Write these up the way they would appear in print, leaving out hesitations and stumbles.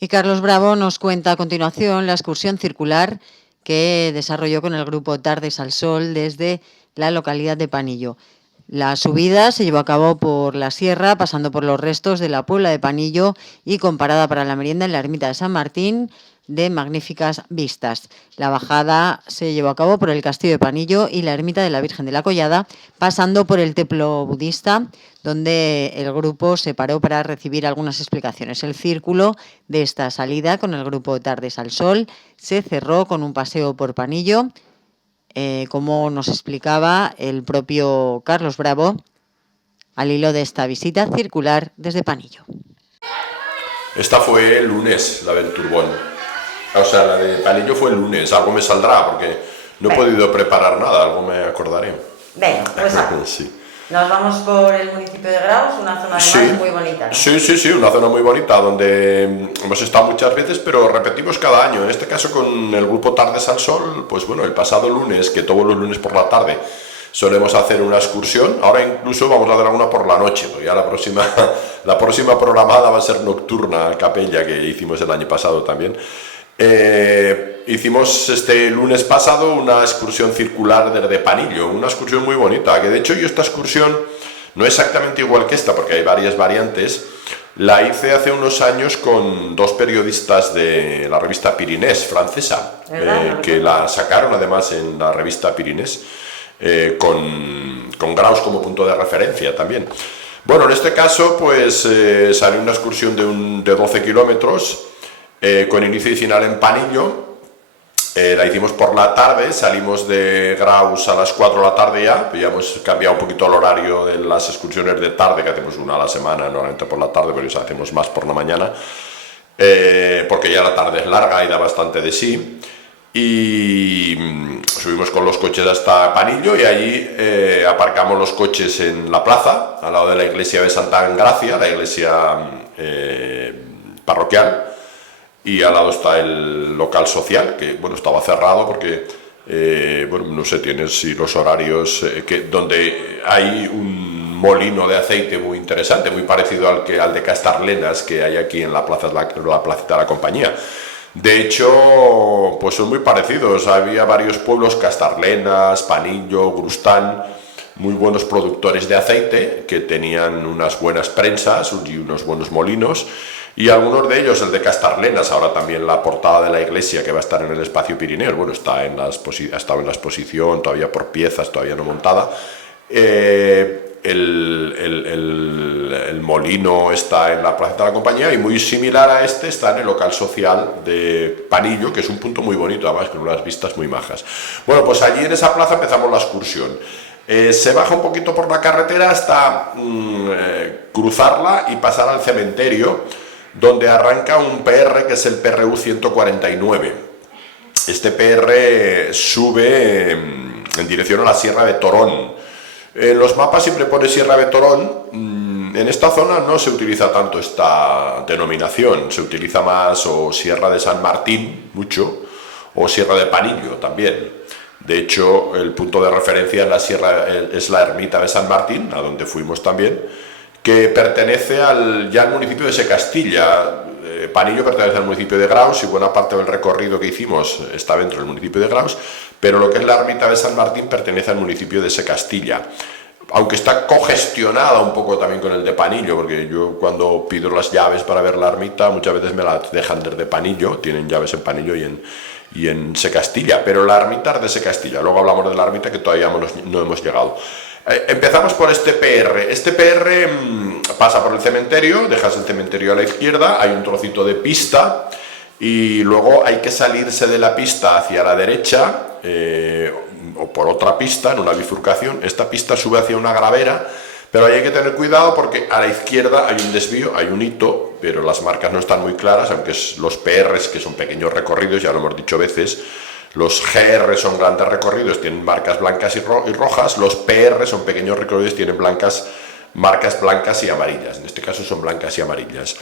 Y Carlos Bravo nos cuenta a continuación la excursión circular que desarrolló con el grupo Tardes al Sol desde la localidad de Panillo. La subida se llevó a cabo por la sierra, pasando por los restos de la Puebla de Panillo y con parada para la merienda en la ermita de San Martín, de magníficas vistas. La bajada se llevó a cabo por el castillo de Panillo y la ermita de la Virgen de la Collada, pasando por el templo budista, donde el grupo se paró para recibir algunas explicaciones. El círculo de esta salida con el grupo Tardes al Sol se cerró con un paseo por Panillo, como nos explicaba el propio Carlos Bravo, al hilo de esta visita circular desde Panillo. Esta fue el lunes, la del Turbón. O sea, la de Panillo fue el lunes. Algo me saldrá porque no he podido preparar nada, algo me acordaré. Venga, pues sí. Nos vamos por el municipio de Graus, una zona además muy bonita, ¿no? Sí, una zona muy bonita donde hemos estado muchas veces, pero repetimos cada año. En este caso con el grupo Tardes al Sol, pues bueno, el pasado lunes, que todos los lunes por la tarde solemos hacer una excursión. Ahora incluso vamos a hacer alguna por la noche, porque ya la próxima programada va a ser nocturna, capella, que hicimos el año pasado también. Hicimos este lunes pasado una excursión circular desde Panillo, una excursión muy bonita, que de hecho yo esta excursión no es exactamente igual que esta, porque hay varias variantes. La hice hace unos años con dos periodistas de la revista Pirinés, francesa, que la sacaron además en la revista Pirinés, con Graus como punto de referencia también. Bueno, en este caso pues salió una excursión de 12 kilómetros, con inicio y final en Panillo. La hicimos por la tarde, salimos de Graus a las 4 de la tarde ya hemos cambiado un poquito el horario de las excursiones de tarde, que hacemos una a la semana, normalmente por la tarde, pero ya hacemos más por la mañana, porque ya la tarde es larga y da bastante de sí. Y subimos con los coches hasta Panillo y allí aparcamos los coches en la plaza, al lado de la iglesia de Santa Engracia, la iglesia parroquial. Y al lado está el local social, que bueno, estaba cerrado porque, bueno, no sé, tienes si los horarios, donde hay un molino de aceite muy interesante, muy parecido al de Castarlenas que hay aquí en la plaza de la Compañía. De hecho, pues son muy parecidos. Había varios pueblos, Castarlenas, Panillo, Grustán, muy buenos productores de aceite que tenían unas buenas prensas y unos buenos molinos. Y algunos de ellos, el de Castarlenas, ahora también la portada de la iglesia que va a estar en el espacio Pirineo, bueno, ha estado en la exposición, todavía por piezas, todavía no montada. El molino está en la plaza de la Compañía y muy similar a este está en el local social de Panillo, que es un punto muy bonito, además con unas vistas muy majas. Bueno, pues allí en esa plaza empezamos la excursión. Se baja un poquito por la carretera hasta cruzarla y pasar al cementerio, donde arranca un PR que es el PRU 149. Este PR sube en dirección a la Sierra de Torón. En los mapas siempre pone Sierra de Torón. En esta zona no se utiliza tanto esta denominación, se utiliza más o Sierra de San Martín, mucho, o Sierra de Panillo también. De hecho, el punto de referencia en la sierra es la ermita de San Martín, a donde fuimos también, que pertenece ya al municipio de Secastilla. Panillo pertenece al municipio de Graus y buena parte del recorrido que hicimos está dentro del municipio de Graus, pero lo que es la ermita de San Martín pertenece al municipio de Secastilla. Aunque está cogestionada un poco también con el de Panillo, porque yo cuando pido las llaves para ver la ermita, muchas veces me las dejan desde Panillo, tienen llaves en Panillo y en Secastilla, pero la ermita es de Secastilla. Luego hablamos de la ermita, que todavía no hemos llegado. Empezamos por este PR. Este PR pasa por el cementerio, dejas el cementerio a la izquierda, hay un trocito de pista y luego hay que salirse de la pista hacia la derecha o por otra pista en una bifurcación. Esta pista sube hacia una gravera, pero ahí hay que tener cuidado porque a la izquierda hay un desvío, hay un hito, pero las marcas no están muy claras, aunque los PRs, que son pequeños recorridos, ya lo hemos dicho veces. Los GR son grandes recorridos, tienen marcas blancas y rojas. Los PR son pequeños recorridos, tienen marcas blancas y amarillas. En este caso son blancas y amarillas.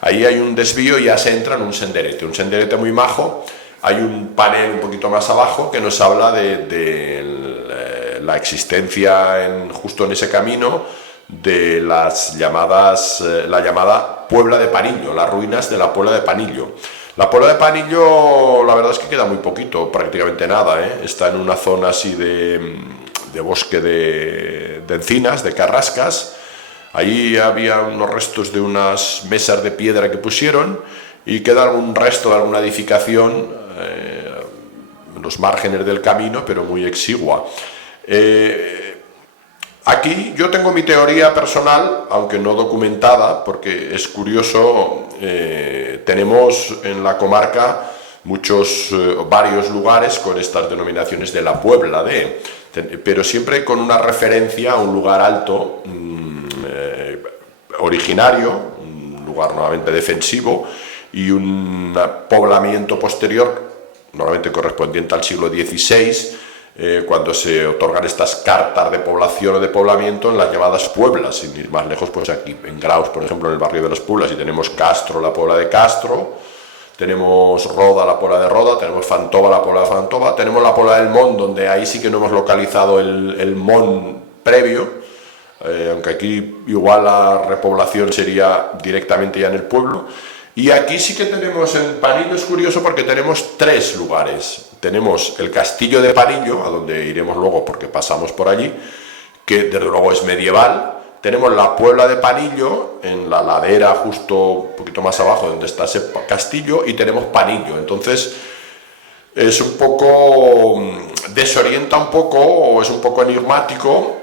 Ahí hay un desvío y ya se entra en un senderete muy majo. Hay un panel un poquito más abajo que nos habla de la existencia justo en ese camino de las llamadas, la llamada Puebla de Panillo, las ruinas de la Puebla de Panillo. La Puebla de Panillo, la verdad es que queda muy poquito, prácticamente nada, ¿eh? Está en una zona así de bosque de encinas, de carrascas. Allí había unos restos de unas mesas de piedra que pusieron y queda algún resto de alguna edificación en los márgenes del camino, pero muy exigua. Aquí yo tengo mi teoría personal, aunque no documentada, porque es curioso, tenemos en la comarca varios lugares con estas denominaciones de la Puebla de, pero siempre con una referencia a un lugar alto, originario, un lugar normalmente defensivo, y un poblamiento posterior, normalmente correspondiente al siglo XVI, cuando se otorgan estas cartas de población o de poblamiento en las llamadas pueblas. Sin ir más lejos, pues aquí en Graus, por ejemplo, en el barrio de las Pueblas, y tenemos Castro, la Puebla de Castro, tenemos Roda, la Puebla de Roda, tenemos Fantova, la Puebla de Fantova, tenemos la Puebla del Mon, donde ahí sí que no hemos localizado el Mon previo, aunque aquí igual la repoblación sería directamente ya en el pueblo. Y aquí sí que tenemos, en Panillo es curioso porque tenemos tres lugares. Tenemos el castillo de Panillo, a donde iremos luego porque pasamos por allí, que desde luego es medieval. Tenemos la Puebla de Panillo, en la ladera justo un poquito más abajo donde está ese castillo, y tenemos Panillo. Entonces es un poco, desorienta un poco, o es un poco enigmático.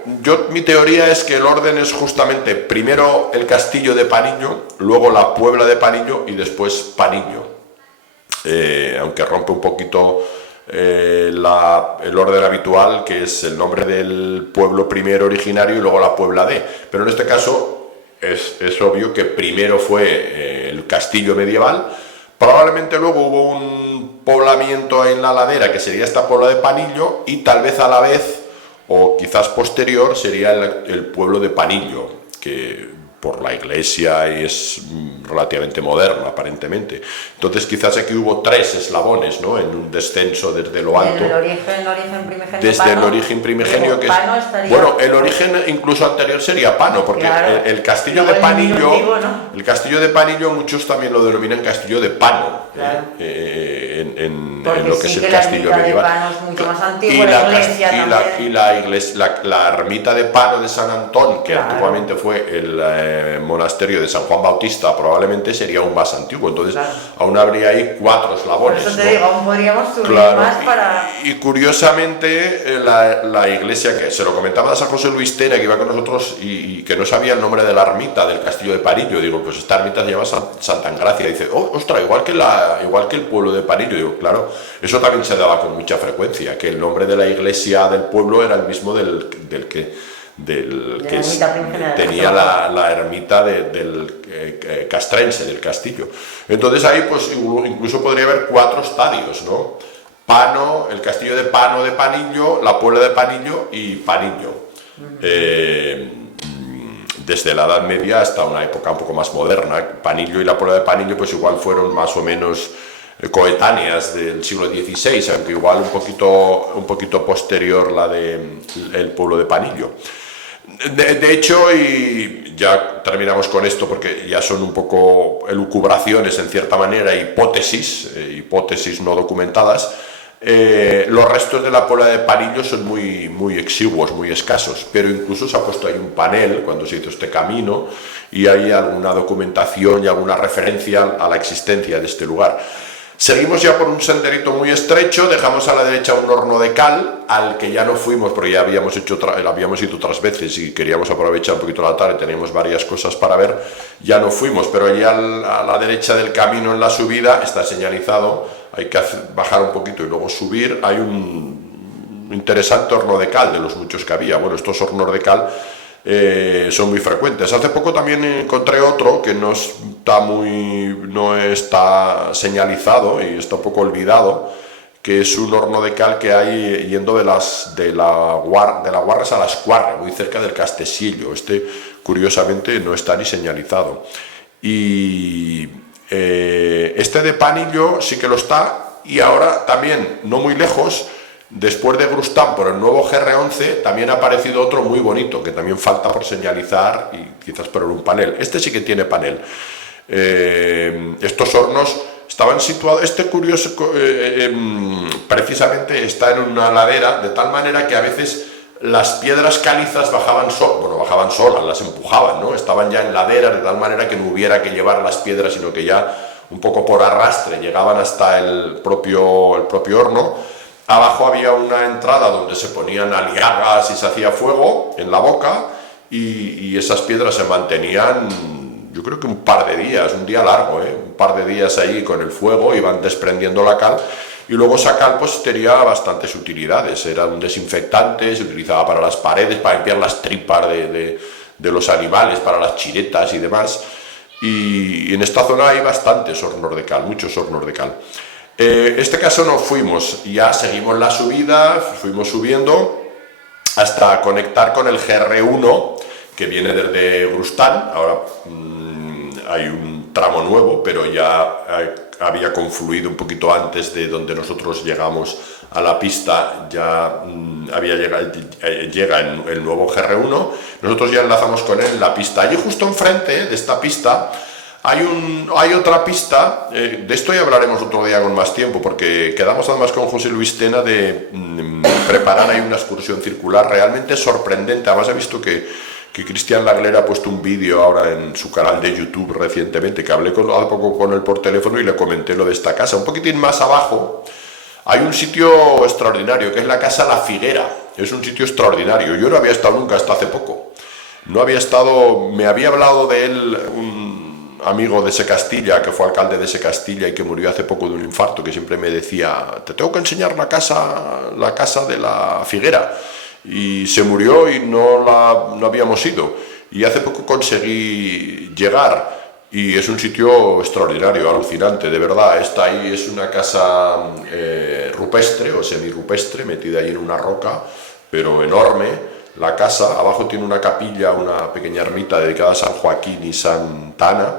Mi teoría es que el orden es justamente primero el castillo de Panillo, luego la Puebla de Panillo y después Panillo, aunque rompe un poquito el orden habitual, que es el nombre del pueblo primero originario y luego la Puebla de, pero en este caso es obvio que primero fue el castillo medieval. Probablemente luego hubo un poblamiento en la ladera, que sería esta Puebla de Panillo, y tal vez a la vez, o quizás posterior, sería el pueblo de Panillo, que por la iglesia es relativamente moderno, aparentemente. Entonces quizás aquí hubo tres eslabones, ¿no?, en un descenso desde lo alto. El origen primigenio desde Pano, el origen primigenio, que es, estaría... bueno, el origen incluso anterior sería Pano, porque claro, el castillo de Panillo, el castillo de Panillo muchos también lo denominan castillo de Pano, claro, en lo que sí, es el castillo medieval. Pano es mucho más antiguo, la iglesia la ermita de Pano de San Antón, que claro, antiguamente fue el monasterio de San Juan Bautista, probablemente sería aún más antiguo. Entonces claro, aún habría ahí cuatro eslabones. Por eso te ¿no? digo, aún podríamos subir claro, más para... Y curiosamente la iglesia, que se lo comentaba a San José Luis Tena, que iba con nosotros y que no sabía el nombre de la ermita del castillo de Panillo. Digo, pues esta ermita se llama Santa Engracia. Dice, oh, ostras, igual que el pueblo de Panillo. Digo, claro, eso también se daba con mucha frecuencia, que el nombre de la iglesia del pueblo era el mismo del que tenía la ermita del castrense, del castillo. Entonces ahí pues incluso podría haber cuatro estadios, ¿no? Pano, el castillo de Pano de Panillo, la Puebla de Panillo y Panillo. Desde la Edad Media hasta una época un poco más moderna. Panillo y la Puebla de Panillo pues igual fueron más o menos coetáneas del siglo XVI, aunque igual un poquito posterior la del pueblo de Panillo. De hecho, y ya terminamos con esto porque ya son un poco elucubraciones en cierta manera, hipótesis no documentadas. Los restos de la Puebla de Panillo son muy exiguos, muy escasos, pero incluso se ha puesto ahí un panel cuando se hizo este camino y hay alguna documentación y alguna referencia a la existencia de este lugar. Seguimos ya por un senderito muy estrecho, dejamos a la derecha un horno de cal, al que ya no fuimos porque ya habíamos ido otras veces y queríamos aprovechar un poquito la tarde, teníamos varias cosas para ver, ya no fuimos, pero allí a la derecha del camino en la subida está señalizado, hay que bajar un poquito y luego subir, hay un interesante horno de cal de los muchos que había. Bueno, estos hornos de cal son muy frecuentes. Hace poco también encontré otro que no está señalizado y está un poco olvidado, que es un horno de cal que hay yendo de la Guarras a las Cuarras, muy cerca del Castesillo. Curiosamente no está ni señalizado. Y este de Panillo sí que lo está, y ahora también, no muy lejos, Después de Grustán, por el nuevo GR11, también ha aparecido otro muy bonito, que también falta por señalizar y quizás poner un panel. Este sí que tiene panel. Estos hornos estaban situados, curioso, precisamente está en una ladera, de tal manera que a veces las piedras calizas bajaban solas, las empujaban, ¿no? Estaban ya en ladera, de tal manera que no hubiera que llevar las piedras, sino que ya un poco por arrastre llegaban hasta el propio horno. Abajo había una entrada donde se ponían aliagas y se hacía fuego en la boca, y esas piedras se mantenían, yo creo que un par de días, un día largo, un par de días ahí con el fuego, iban desprendiendo la cal, y luego esa cal pues tenía bastantes utilidades. Era un desinfectante, se utilizaba para las paredes, para limpiar las tripas de los animales, para las chiretas y demás, y en esta zona hay bastantes hornos de cal, muchos hornos de cal. Este caso no fuimos, ya seguimos la subida, fuimos subiendo hasta conectar con el GR1 que viene desde Grustán. Ahora hay un tramo nuevo, pero ya había confluido un poquito antes de donde nosotros llegamos a la pista, ya llega el nuevo GR1, nosotros ya enlazamos con él la pista. Allí justo enfrente de esta pista hay otra pista, de esto ya hablaremos otro día con más tiempo, porque quedamos además con José Luis Tena de preparar ahí una excursión circular realmente sorprendente. Además he visto que Cristian Laglera ha puesto un vídeo ahora en su canal de YouTube recientemente, que hablé hace poco con él por teléfono y le comenté lo de esta casa. Un poquitín más abajo hay un sitio extraordinario, que es la Casa La Figuera. Es un sitio extraordinario. Yo no había estado nunca hasta hace poco. No había estado, me había hablado de él un amigo de Secastilla, que fue alcalde de Secastilla y que murió hace poco de un infarto, que siempre me decía: te tengo que enseñar la casa de La Figuera. Y se murió y no habíamos ido. Y hace poco conseguí llegar. Y es un sitio extraordinario, alucinante, de verdad. Esta ahí es una casa rupestre o semirrupestre, metida ahí en una roca, pero enorme. La casa, abajo tiene una capilla, una pequeña ermita dedicada a San Joaquín y Santa Ana.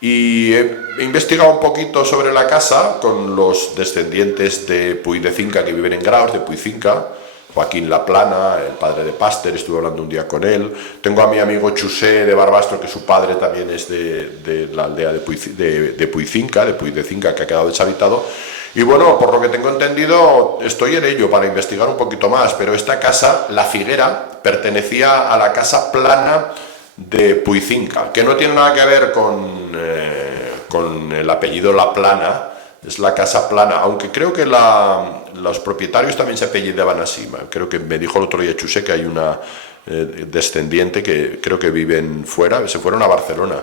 Y he investigado un poquito sobre la casa con los descendientes de Puy de Cinca, que viven en Graus, de Puy Cinca. Joaquín Laplana, el padre de Páster, estuve hablando un día con él. Tengo a mi amigo Chusé de Barbastro, que su padre también es de la aldea de Puy de Cinca, que ha quedado deshabitado. Y bueno, por lo que tengo entendido, estoy en ello para investigar un poquito más, pero esta casa, La Figuera, pertenecía a la Casa Plana de Puy Cinca, que no tiene nada que ver con el apellido Laplana. Es la Casa Plana, aunque creo que los propietarios también se apellidaban así. Creo que me dijo el otro día Chusé que hay una descendiente que creo que viven fuera, se fueron a Barcelona.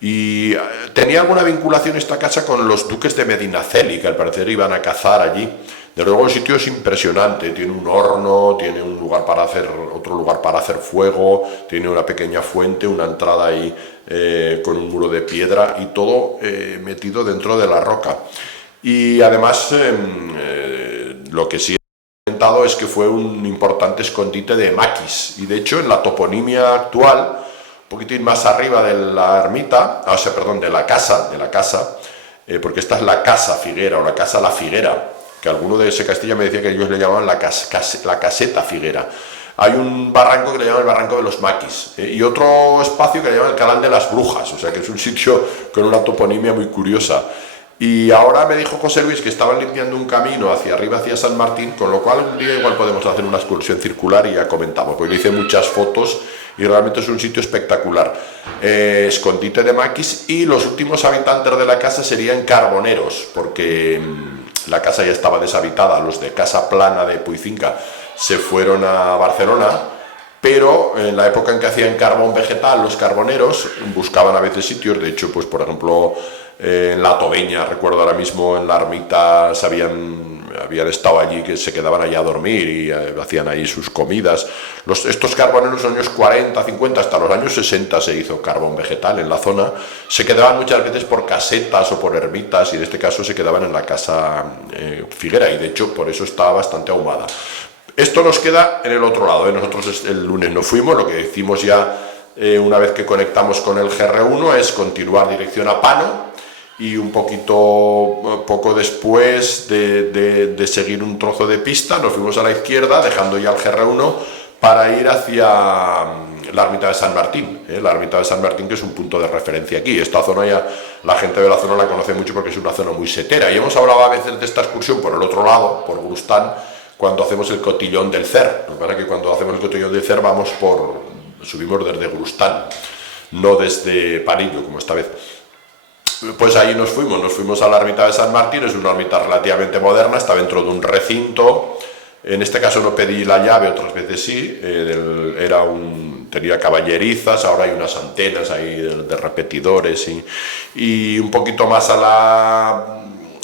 Y tenía alguna vinculación esta casa con los duques de Medinaceli, que al parecer iban a cazar allí. De luego el sitio es impresionante, tiene un horno, tiene otro lugar para hacer fuego, tiene una pequeña fuente, una entrada ahí con un muro de piedra y todo metido dentro de la roca. Y además lo que sí he comentado es que fue un importante escondite de maquis, y de hecho en la toponimia actual, un poquitín más arriba de la ermita, de la casa, porque esta es la Casa Figuera o la Casa La Figuera, que alguno de ese Castilla me decía que ellos le llamaban la Caseta Figuera. Hay un barranco que le llaman el Barranco de los Maquis, y otro espacio que le llaman el Canal de las Brujas, o sea que es un sitio con una toponimia muy curiosa. Y ahora me dijo José Luis que estaban limpiando un camino hacia arriba, hacia San Martín, con lo cual un día igual podemos hacer una excursión circular y ya comentamos, porque le hice muchas fotos y realmente es un sitio espectacular. Escondite de maquis, y los últimos habitantes de la casa serían carboneros, porque la casa ya estaba deshabitada. Los de Casa Plana de Puy Cinca se fueron a Barcelona, pero en la época en que hacían carbón vegetal, los carboneros buscaban a veces sitios. De hecho, pues por ejemplo, en La Tobeña, recuerdo ahora mismo, en la ermita habían estado allí, que se quedaban allá a dormir y hacían ahí sus comidas. Estos carboneros en los años 40, 50, hasta los años 60 se hizo carbón vegetal en la zona. Se quedaban muchas veces por casetas o por ermitas, y en este caso se quedaban en la Casa Figuera, y de hecho por eso estaba bastante ahumada. Esto nos queda en el otro lado, Nosotros el lunes nos fuimos. Lo que hicimos ya una vez que conectamos con el GR1 es continuar dirección a Pano, y un poco después de seguir un trozo de pista nos fuimos a la izquierda dejando ya el GR1 para ir hacia la ermita de San Martín, la ermita de San Martín, que es un punto de referencia aquí. Esta zona ya la gente de la zona la conoce mucho porque es una zona muy setera, y hemos hablado a veces de esta excursión por el otro lado, por Grustán, cuando hacemos el cotillón del Cer. Lo que pasa es que cuando hacemos el cotillón del Cer subimos desde Grustán, no desde Panillo como esta vez. Pues ahí nos fuimos a la ermita de San Martín. Es una ermita relativamente moderna, está dentro de un recinto. En este caso no pedí la llave, otras veces sí. Tenía caballerizas, ahora hay unas antenas ahí de repetidores y un poquito más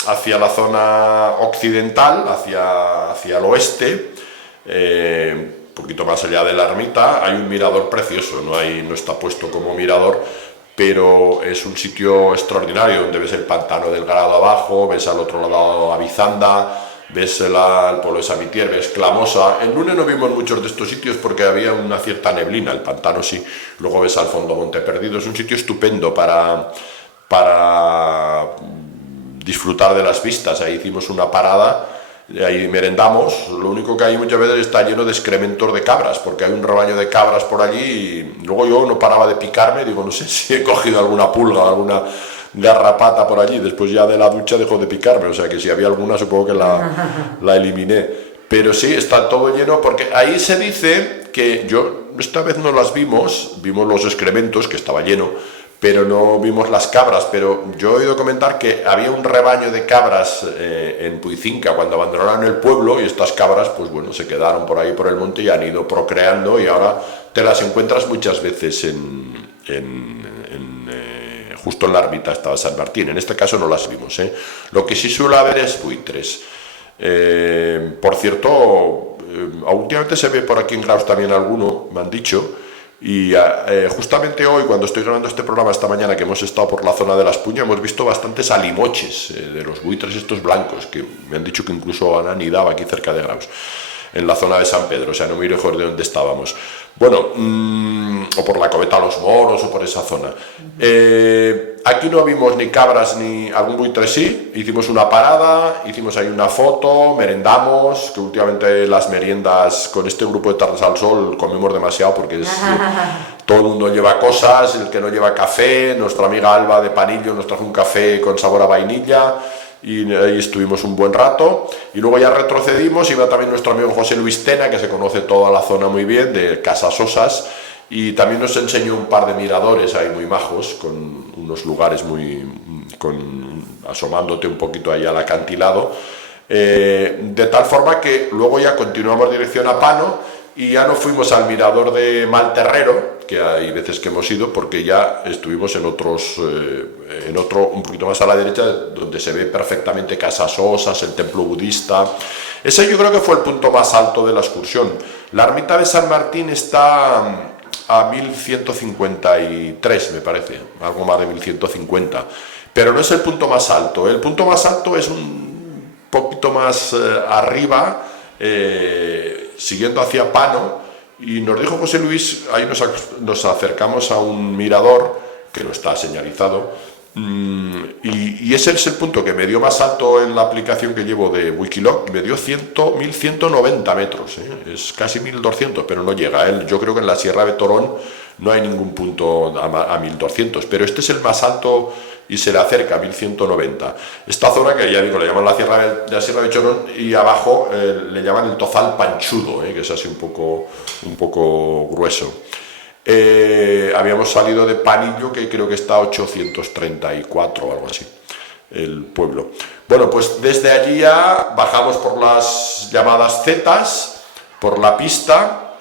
hacia la zona occidental, hacia el oeste, un poquito más allá de la ermita, hay un mirador precioso. No está puesto como mirador, pero es un sitio extraordinario donde ves el pantano del Grado abajo, ves al otro lado Avizanda, ves el pueblo de Samitier, ves Clamosa. El lunes no vimos muchos de estos sitios porque había una cierta neblina, el pantano sí. Luego ves al fondo Monte Perdido. Es un sitio estupendo para disfrutar de las vistas. Ahí hicimos una parada, ahí merendamos. Lo único que hay muchas veces está lleno de excrementos de cabras, porque hay un rebaño de cabras por allí, y luego yo no paraba de picarme. Digo, no sé si he cogido alguna pulga, alguna garrapata por allí. Después ya de la ducha dejó de picarme, o sea que si había alguna supongo que la eliminé. Pero sí, está todo lleno, porque ahí se dice que esta vez no las vimos los excrementos, que estaba lleno, pero no vimos las cabras. Pero yo he oído comentar que había un rebaño de cabras en Puicinca cuando abandonaron el pueblo, y estas cabras pues bueno, se quedaron por ahí por el monte y han ido procreando, y ahora te las encuentras muchas veces justo en la ermita estaba San Martín. En este caso no las vimos, ¿eh? Lo que sí suele haber es buitres. Por cierto, últimamente se ve por aquí en Graus también alguno, me han dicho. Y justamente hoy, cuando estoy grabando este programa, esta mañana que hemos estado por la zona de Las Puñas, hemos visto bastantes alimoches de los buitres estos blancos, que me han dicho que incluso han anidado aquí cerca de Graus, en la zona de San Pedro, o sea, no muy lejos de donde estábamos. Bueno, o por la Coveta Los Moros, o por esa zona. Aquí no vimos ni cabras ni algún buitre sí. Hicimos una parada, hicimos ahí una foto, merendamos, que últimamente las meriendas con este grupo de Tardes al Sol comemos demasiado, porque todo el mundo lleva cosas, el que no lleva café. Nuestra amiga Alba de Panillo nos trajo un café con sabor a vainilla, y ahí estuvimos un buen rato, y luego ya retrocedimos. Iba también nuestro amigo José Luis Tena, que se conoce toda la zona muy bien, de Casasosas, y también nos enseñó un par de miradores ahí muy majos, con unos lugares asomándote un poquito ahí al acantilado, de tal forma que luego ya continuamos dirección a Pano, y ya no fuimos al mirador de Malterrero, que hay veces que hemos ido, porque ya estuvimos en otro un poquito más a la derecha, donde se ve perfectamente Casasosas, el templo budista. Ese yo creo que fue el punto más alto de la excursión. La ermita de San Martín está a 1153, me parece, algo más de 1150, pero no es el punto más alto. El punto más alto es un poquito más arriba, siguiendo hacia Pano, y nos dijo José Luis, ahí nos acercamos a un mirador que no está señalizado, y ese es el punto que me dio más alto en la aplicación que llevo de Wikiloc. Me dio 1190 metros, es casi 1200, pero no llega. Yo creo que en la Sierra de Torón no hay ningún punto a 1200, pero este es el más alto y se le acerca a 1190. Esta zona, que ya digo, le llaman la Sierra de Torón, y abajo le llaman el Tozal Panchudo, que es así un poco grueso. Habíamos salido de Panillo, que creo que está a 834 o algo así, el pueblo. Bueno, pues desde allí ya bajamos por las llamadas zetas, por la pista.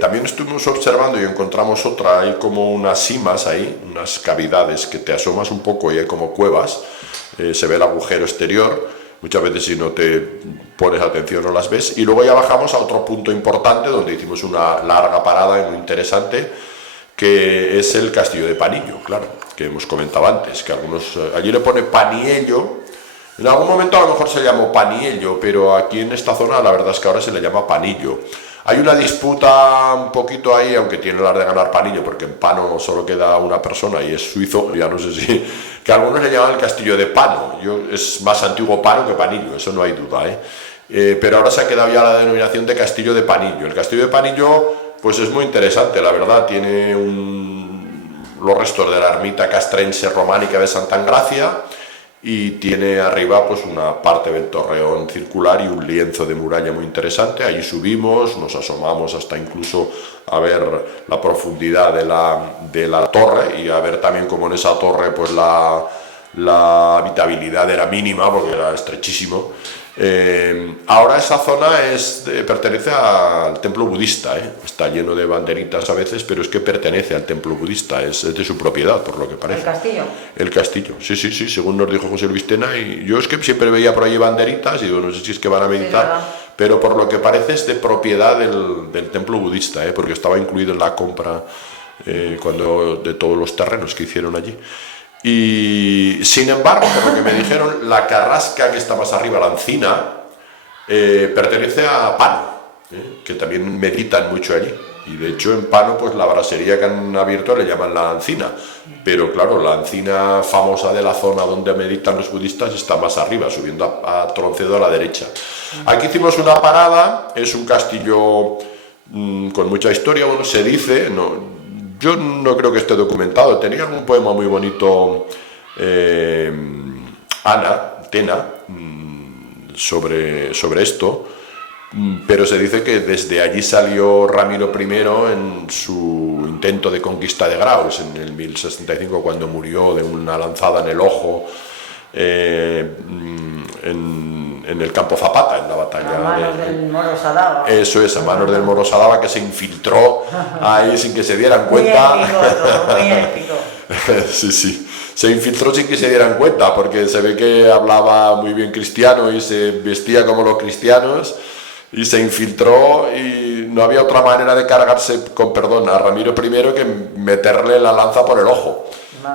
También estuvimos observando y encontramos otra, hay como unas simas ahí, unas cavidades que te asomas un poco y hay como cuevas, se ve el agujero exterior. Muchas veces si no te pones atención no las ves. Y luego ya bajamos a otro punto importante donde hicimos una larga parada y muy interesante, que es el castillo de Panillo, claro, que hemos comentado antes, que allí le pone Paniello. En algún momento a lo mejor se llamó Paniello, pero aquí en esta zona la verdad es que ahora se le llama Panillo. Hay una disputa un poquito ahí, aunque tiene las de ganar Panillo, porque en Pano solo queda una persona y es suizo, ya no sé si... que algunos le llaman el castillo de Pano, es más antiguo Pano que Panillo, eso no hay duda, pero ahora se ha quedado ya la denominación de castillo de Panillo. El castillo de Panillo pues es muy interesante, la verdad, tiene los restos de la ermita castrense románica de Santa Engracia, y tiene arriba pues una parte del torreón circular y un lienzo de muralla muy interesante. Allí subimos, nos asomamos hasta incluso a ver la profundidad de la torre, y a ver también cómo en esa torre pues la habitabilidad era mínima porque era estrechísimo. Ahora esa zona pertenece al templo budista, está lleno de banderitas a veces, pero es que pertenece al templo budista, es de su propiedad, por lo que parece. ¿El castillo? El castillo, sí, según nos dijo José Luis Tena, y yo es que siempre veía por allí banderitas y digo, no sé si es que van a meditar, sí, pero por lo que parece es de propiedad del templo budista, porque estaba incluido en la compra de todos los terrenos que hicieron allí. Y sin embargo, por lo que me dijeron, la carrasca que está más arriba, la encina, pertenece a Pano, que también meditan mucho allí. Y de hecho en Pano pues la brasería que han abierto le llaman la encina, pero claro, la encina famosa de la zona donde meditan los budistas está más arriba, subiendo a Troncedo a la derecha. Aquí hicimos una parada, es un castillo con mucha historia, bueno, se dice, yo no creo que esté documentado, tenía algún poema muy bonito Tena, sobre esto, pero se dice que desde allí salió Ramiro I en su intento de conquista de Graus en el 1065, cuando murió de una lanzada en el ojo en el campo Zapata, en la batalla. A manos del Moro Sadava. Eso es, a manos del Moro Sadava, que se infiltró ahí sin que se dieran cuenta. Muy épico. Sí. Se infiltró sin que se dieran cuenta, porque se ve que hablaba muy bien cristiano y se vestía como los cristianos, y se infiltró, y no había otra manera de cargarse, con perdón, a Ramiro I que meterle la lanza por el ojo.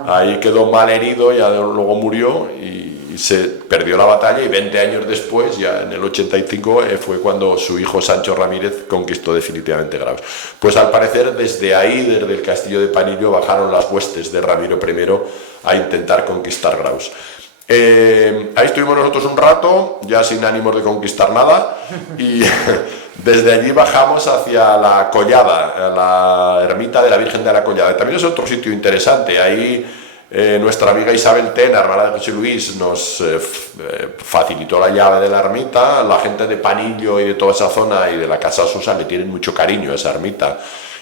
Ahí quedó mal herido, ya luego murió y se perdió la batalla, y 20 años después, ya en el 85, fue cuando su hijo Sancho Ramírez conquistó definitivamente Graus. Pues al parecer desde ahí, desde el castillo de Panillo, bajaron las huestes de Ramiro I a intentar conquistar Graus. Ahí estuvimos nosotros un rato, ya sin ánimos de conquistar nada, y desde allí bajamos hacia la Collada, la ermita de la Virgen de la Collada. También es otro sitio interesante. Ahí nuestra amiga Isabel Tena, hermana de José Luis, nos facilitó la llave de la ermita. La gente de Panillo y de toda esa zona y de la Casa Sosa le tienen mucho cariño a esa ermita,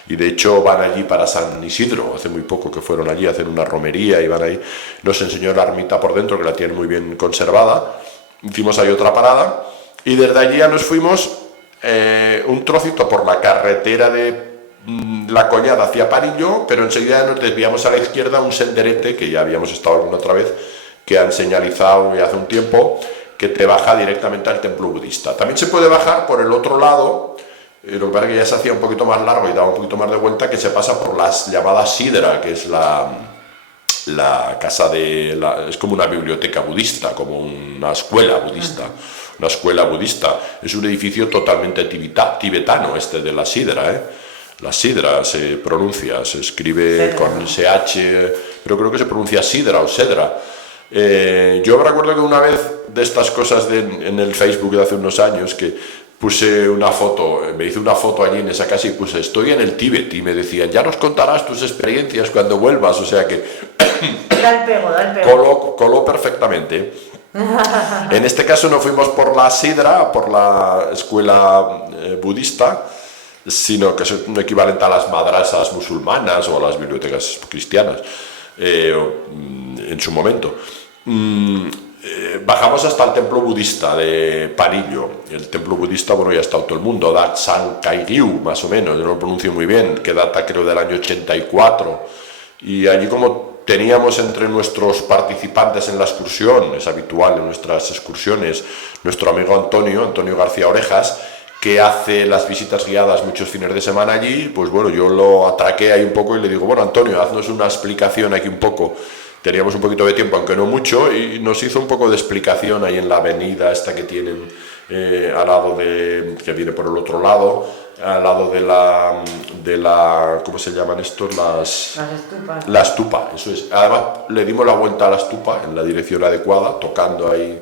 y de hecho van allí para San Isidro. Hace muy poco que fueron allí a hacer una romería y van ahí. Nos enseñó la ermita por dentro, que la tienen muy bien conservada. Hicimos ahí otra parada y desde allí ya nos fuimos un trocito por la carretera de la Collada hacia Panillo, pero enseguida nos desviamos a la izquierda, un senderete que ya habíamos estado alguna otra vez, que han señalizado ya hace un tiempo, que te baja directamente al templo budista. También se puede bajar por el otro lado, lo que pasa es que ya se hacía un poquito más largo y daba un poquito más de vuelta, que se pasa por las llamadas Sidra, que es la casa es como una biblioteca budista, como una escuela budista. Una escuela budista. Es un edificio totalmente tibetano, de la Sidra, La Sidra se pronuncia, se escribe con SH, pero creo que se pronuncia Sidra o Sedra. Yo recuerdo que una vez de estas cosas en el Facebook de hace unos años, que puse una foto, me hice una foto allí en esa casa y puse estoy en el Tíbet, y me decían ya nos contarás tus experiencias cuando vuelvas, o sea que da el pego. Coló perfectamente. En este caso no fuimos por la Sidra, por la escuela budista, sino que es un equivalente a las madrasas musulmanas o a las bibliotecas cristianas en su momento. Bajamos hasta el templo budista de Panillo. El templo budista, bueno, ya está todo el mundo, Datsan Kairyu, más o menos, yo no lo pronuncio muy bien, que data creo del año 84, y allí como teníamos entre nuestros participantes en la excursión, es habitual en nuestras excursiones, nuestro amigo Antonio García Orejas, que hace las visitas guiadas muchos fines de semana allí, pues bueno, yo lo atraqué ahí un poco y le digo, bueno, Antonio, haznos una explicación aquí un poco. Teníamos un poquito de tiempo, aunque no mucho, y nos hizo un poco de explicación ahí en la avenida esta que tienen al lado que viene por el otro lado, al lado de la ¿cómo se llaman estos? Las estupas. La estupa, eso es. Además le dimos la vuelta a la estupa en la dirección adecuada, tocando ahí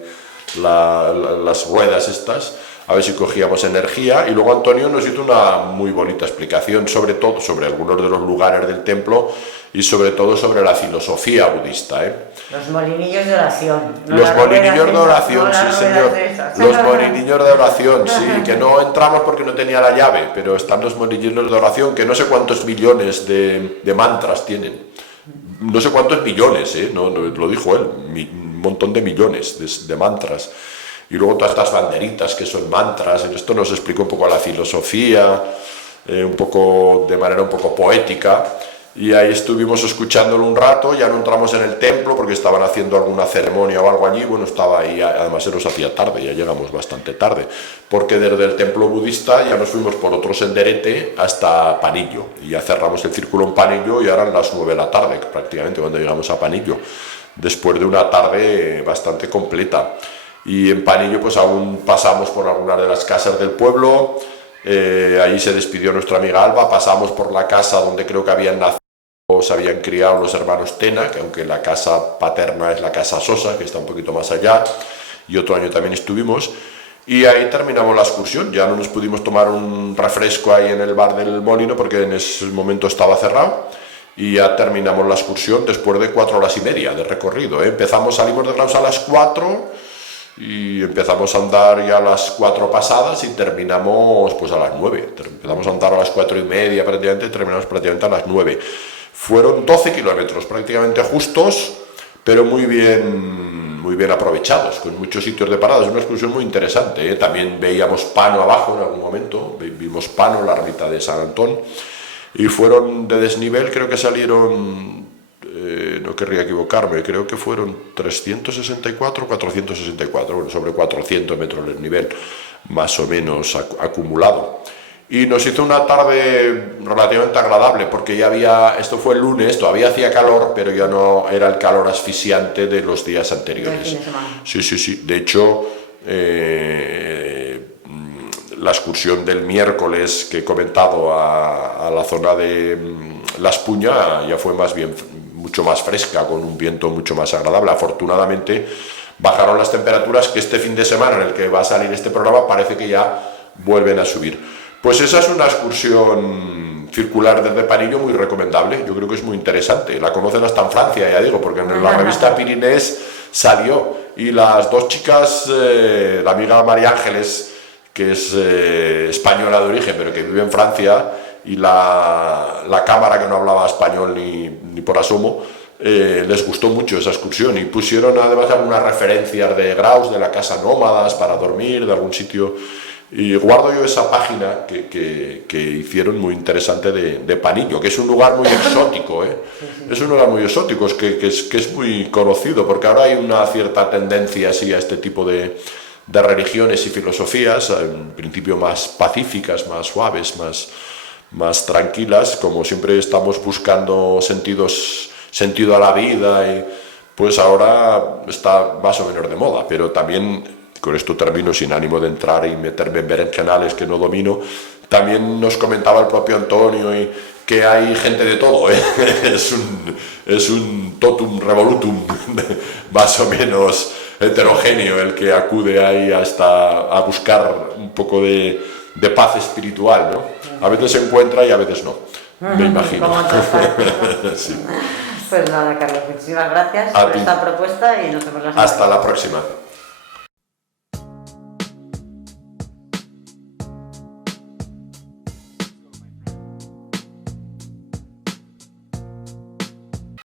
las ruedas estas, a ver si cogíamos energía, y luego Antonio nos hizo una muy bonita explicación sobre todo, sobre algunos de los lugares del templo y sobre todo sobre la filosofía budista, Los molinillos de oración. Los molinillos de oración, sí señor. Los molinillos de oración, sí, que no entramos porque no tenía la llave, pero están los molinillos de oración, que no sé cuántos millones de mantras tienen. No sé cuántos millones, no, lo dijo él, un montón de millones de mantras. Y luego todas estas banderitas que son mantras, en esto nos explicó un poco la filosofía, un poco de manera un poco poética. Y ahí estuvimos escuchándolo un rato, ya no entramos en el templo porque estaban haciendo alguna ceremonia o algo allí, bueno, estaba ahí, además se nos hacía tarde, ya llegamos bastante tarde, porque desde el templo budista ya nos fuimos por otro senderete hasta Panillo, y ya cerramos el círculo en Panillo y ahora eran las 9 de la tarde prácticamente cuando llegamos a Panillo, después de una tarde bastante completa. Y en Panillo pues aún pasamos por algunas de las casas del pueblo, allí se despidió nuestra amiga Alba, pasamos por la casa donde creo que habían nacido, se habían criado los hermanos Tena, que aunque la casa paterna es la casa Sosa, que está un poquito más allá, y otro año también estuvimos, y ahí terminamos la excursión. Ya no nos pudimos tomar un refresco ahí en el bar del Molino porque en ese momento estaba cerrado, y ya terminamos la excursión después de 4 horas y media de recorrido, salimos de Graus a las 4 y empezamos a andar ya a las 4 pasadas y terminamos pues a las 9, empezamos a andar a las 4 y media prácticamente y terminamos prácticamente a las 9. Fueron 12 kilómetros prácticamente justos, pero muy bien aprovechados, con muchos sitios de parada. Es una excursión muy interesante, También veíamos Pano abajo en algún momento, vimos Pano, la ermita de San Antón, y fueron de desnivel, creo que salieron, no querría equivocarme, creo que fueron 364 o 464, bueno, sobre 400 metros de desnivel, más o menos acumulado. Y nos hizo una tarde relativamente agradable porque esto fue el lunes, todavía hacía calor, pero ya no era el calor asfixiante de los días anteriores. Sí. De hecho, la excursión del miércoles que he comentado a la zona de La Espuña ya fue mucho más fresca, con un viento mucho más agradable. Afortunadamente bajaron las temperaturas, que este fin de semana en el que va a salir este programa parece que ya vuelven a subir. Pues esa es una excursión circular desde Panillo muy recomendable, yo creo que es muy interesante, la conocen hasta en Francia, ya digo, porque en la revista Pirinés salió, y las dos chicas, la amiga María Ángeles, que es española de origen, pero que vive en Francia, y la cámara, que no hablaba español ni por asomo, les gustó mucho esa excursión, y pusieron además algunas referencias de Graus, de la casa Nómadas, para dormir, de algún sitio. Y guardo yo esa página que hicieron muy interesante de Panillo, que es un lugar muy exótico, Es un lugar muy exótico, que es muy conocido, porque ahora hay una cierta tendencia así a este tipo de religiones y filosofías, en principio más pacíficas, más suaves, más tranquilas, como siempre estamos buscando sentido a la vida, y pues ahora está más o menos de moda, pero también, con esto termino sin ánimo de entrar y meterme en berenjenales que no domino, también nos comentaba el propio Antonio que hay gente de todo, es un totum revolutum más o menos heterogéneo el que acude ahí a buscar un poco de paz espiritual, ¿no? A veces se encuentra y a veces no, me imagino. Sí. Pues nada, Carlos, muchísimas gracias por esta propuesta y nos vemos la semana. Hasta la próxima.